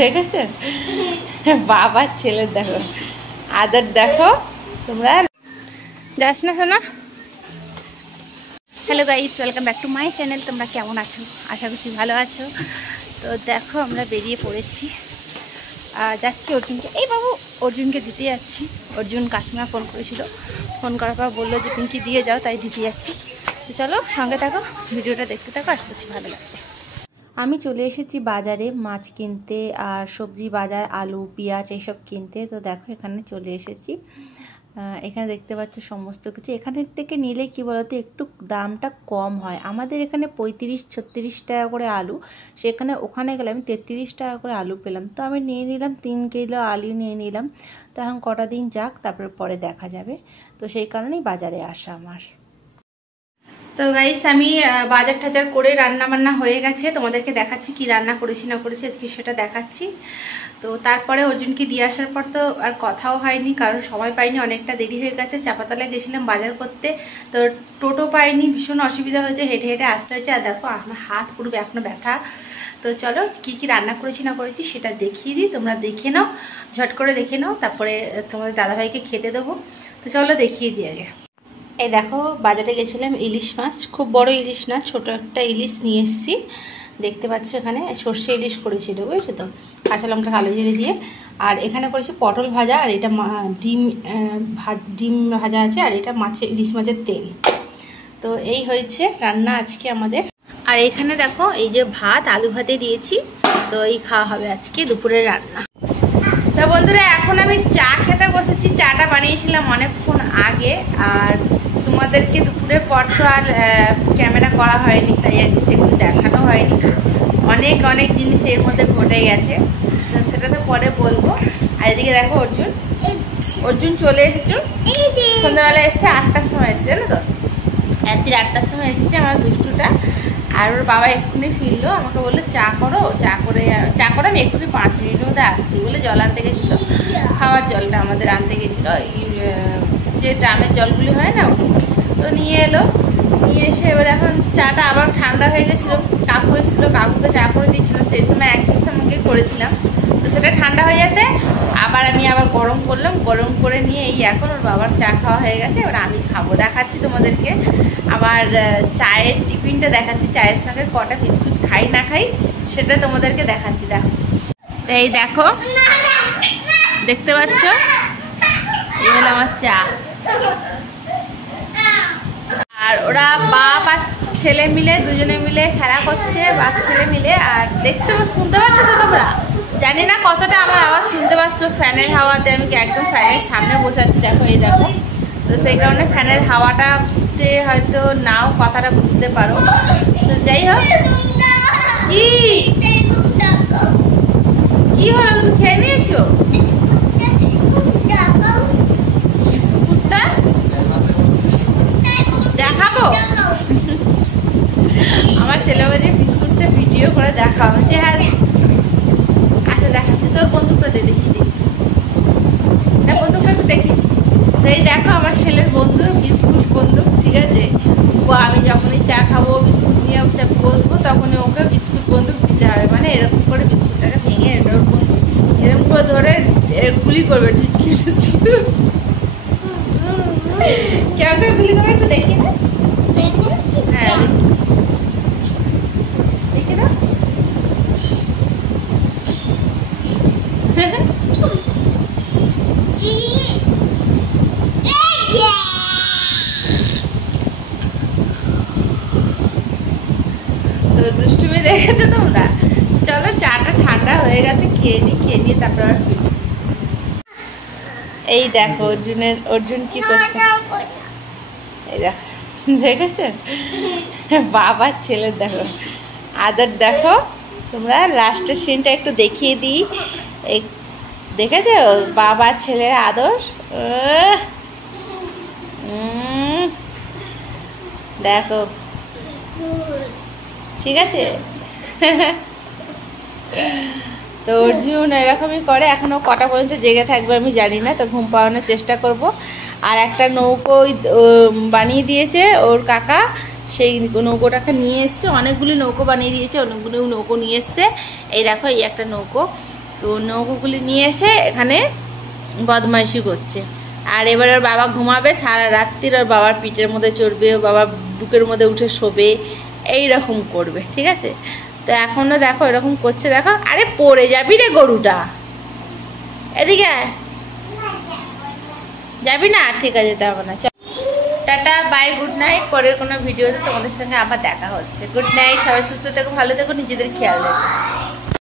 দেখেছো বাবার ছেলে দেখো, আদর দেখো তোমরা। যাস না শোনা। Hello guys, welcome back to my channel. তোমরা কেমন আছো? আশা করছি ভালো আছো। তো দেখো আমরা বেরিয়ে পড়েছি, যাচ্ছি অর্জুনকে, এই বাবু অর্জুনকে দিতে যাচ্ছি। অর্জুন কাকিমা ফোন করেছিল, ফোন করার পর বললো যে পিঙ্কি দিয়ে যাও, তাই দিতে যাচ্ছি। তো চলো সঙ্গে থাকো, ভিডিওটা দেখতে থাকো, আশা করছি ভালো লাগবে। আমি চলে এসেছি বাজারে মাছ কিনতে আর সবজি বাজার, আলু পেঁয়াজ এইসব কিনতে। তো দেখো এখানে চলে এসেছি, এখানে দেখতে পাচ্ছ সমস্ত কিছু। এখানের থেকে নিলে কি বলতো একটু দামটা কম হয়। আমাদের এখানে 35-36 টাকা করে আলু, সেখানে ওখানে গেলে আমি 33 টাকা করে আলু পেলাম। তো আমি নিয়ে নিলাম 3 কিলো আলু নিয়ে নিলাম। তো এখন কটা দিন যাক, তারপরে পরে দেখা যাবে। তো সেই কারণেই বাজারে আসা আমার। তো গাইস আমি বাজার টাজার করে রান্না বান্না হয়ে গেছে, তোমাদেরকে দেখাচ্ছি কি রান্না করেছি না করেছি আজকে সেটা দেখাচ্ছি। তো তারপরে অর্জুনকে দিয়ে আসার পর তো আর কথাও হয়নি, কারণ সময় পাইনি, অনেকটা দেরি হয়ে গেছে। চাপাতলায় গেছিলাম বাজার করতে, তো টোটো পাইনি, ভীষণ অসুবিধা হয়েছে, হেঁটে হেঁটে আসতে হয়েছে। আর দেখো আমার হাত পুরো এখনো ব্যথা। তো চলো কি কি রান্না করেছি না করেছি সেটা দেখিয়ে দিই, তোমরা দেখে নাও, ঝট করে দেখে নাও, তারপরে তোমাদের দাদাভাইকে খেতে দেবো। তো চলো দেখিয়ে দিই আগে। এই দেখো বাজারে গেছিলাম, ইলিশ মাছ, খুব বড় ইলিশ না, ছোট একটা ইলিশ নিয়ে এসেছি। দেখতে পাচ্ছ এখানে সর্ষে ইলিশ করেছিল, বুঝেছো তো, কাঁচা লঙ্কা কালো জিরে দিয়ে। আর এখানে করেছি পটল ভাজা, আর এটা ডিম ভাজা আছে, আর এটা মাছের ইলিশ মাছের তেল। তো এই হয়েছে রান্না আজকে আমাদের। আর এখানে দেখো এই যে ভাত, আলু ভাতে দিয়েছি। তো এই খাওয়া হবে আজকে দুপুরের রান্না। তো বন্ধুরা এখন আমি চা খেতে বসেছি। চাটা বানিয়েছিলাম অনেকক্ষণ আগে, আর তোমাদেরকে দুপুরের পর তো আর ক্যামেরা করা হয়নি, তাই আর কি সেগুলো দেখানো হয়নি। অনেক অনেক জিনিস এর মধ্যে ঘটে গেছে, তো সেটা তো পরে বলবো। আর এদিকে দেখো অর্জুন চলে এসেছো, সন্ধ্যাবেলা এসছে 8টার সময় এসছে, জানো তো, রাত্রি 8টার সময় এসেছে আমার দুষ্টুটা। আর ওর বাবা এক্ষুনি ফিরলো, আমাকে বললো চা করো, চা করে আমি এক্ষুনি 5 মিনিটের মধ্যে আসছি বলে জল আনতে গেছিলো, খাওয়ার জলটা আমাদের আনতে গেছিলো, এই যে ড্রামের জলগুলি হয় না, তো নিয়ে এলো। নিয়ে এসে এবার এখন চাটা আবার ঠান্ডা হয়ে গেছিলো, কাকু এসেছিলো, কাকুকে চা করে দিয়েছিলাম, সেই সময় একই সঙ্গে করেছিলাম। তো সেটা ঠান্ডা হয়ে যেতে আমি আবার গরম করলাম, গরম করে নিয়ে এই এখন ওর বাবার চা খাওয়া হয়ে গেছে, এবার আমি খাবো। দেখাচ্ছি তোমাদেরকে আমার চায়ের টিফিনটা দেখাচ্ছি, চায়ের সঙ্গে কটা বিস্কুট খাই না খাই সেটা তোমাদেরকে দেখাচ্ছি। দেখো এই দেখো, দেখতে পাচ্ছ, এই হলো আমার চা। আর ওরা বাপ আর ছেলে মিলে দুজনে মিলে খেলা করছে, বাপ ছেলে মিলে। আর দেখতে শুনতে পাচ্ছ তো তোমরা, জানি না কতটা আমার আওয়াজ শুনতে পাচ্ছ, ফ্যানের হাওয়াতে আমি একদম ফ্যানের সামনে বসে আছি। দেখো এই দেখো, তো সেই কারণে ফ্যানের হাওয়াটাতে হয়তো নাও কথাটা বুঝতে পারো। তো যাই হোক, কি হলো, তুমি খেয়ে নিয়েছো বিস্কুটটা? দেখাবো আমার ছেলে বলে বিস্কুটটা ভিডিও করে দেখাবো, যে হ্যাঁ আচ্ছা দেখাচ্ছি। তো বন্ধুকে দেখি না, বন্ধুকে একটু দেখি। তো এই দেখো আমার ছেলের বন্ধু, বিস্কুট বন্ধু, ঠিক আছে। ও আমি যখনই চা খাবো বিস্কুট নিয়ে বসবো, তখনই ওকে বিস্কুট বন্দুক দিতে হবে, মানে এরকম করে বিস্কুটটাকে ভেঙে ওর বন্ধু এরকম করে ধরে গুলি করবে, কেমন করে গুলি করবে একটু দেখি না। হ্যাঁ দেখি না। তো দুষ্টুমি দেখেছো তোমরা। চলো চাটা ঠান্ডা হয়ে গেছে, খেয়ে নিয়ে তারপর আর ফিরছি। এই দেখো অর্জুন কি করছে, এই দেখো, দেখেছো বাবার ছেলে দেখো, আদর দেখো। তোমরা লাস্টের সিনটা একটু দেখিয়ে দিই, এই দেখেছো বাবার ছেলের আদর, দেখো, ঠিক আছে। তো অর্জুন এরকমই করে, এখনও কটা পর্যন্ত জেগে থাকবে আমি জানি না, তো ঘুম পাওয়ানোর চেষ্টা করব। আর একটা নৌকো বানিয়ে দিয়েছে ওর কাকা, সেই নৌকোটাকে নিয়ে এসছে, অনেকগুলি নৌকো বানিয়ে দিয়েছে, অনেকগুলো নৌকো নিয়ে এসছে। এই দেখো এই একটা নৌকো, তো নৌকোগুলি নিয়ে এসে এখানে বদমাইশি করছে। আর এবার ওর বাবা ঘুমাবে, সারা রাত্রির ওর বাবার পিঠের মধ্যে চড়বে, ও বাবার বুকের মধ্যে উঠে শোবে, এই রকম করবে, ঠিক আছে। তো এখনও দেখো এরকম করছে, দেখো। আরে পড়ে যাবি রে গরুটা, এদিকে যাবি না? ঠিক আছে, যেতে হবে না, চল। Tata, bye, good night. পরের কোনো ভিডিওতে তোমাদের সঙ্গে আবার দেখা হচ্ছে। গুড নাইট, সবাই সুস্থ থেকো, ভালো থেকো, নিজেদের খেয়াল রেখো।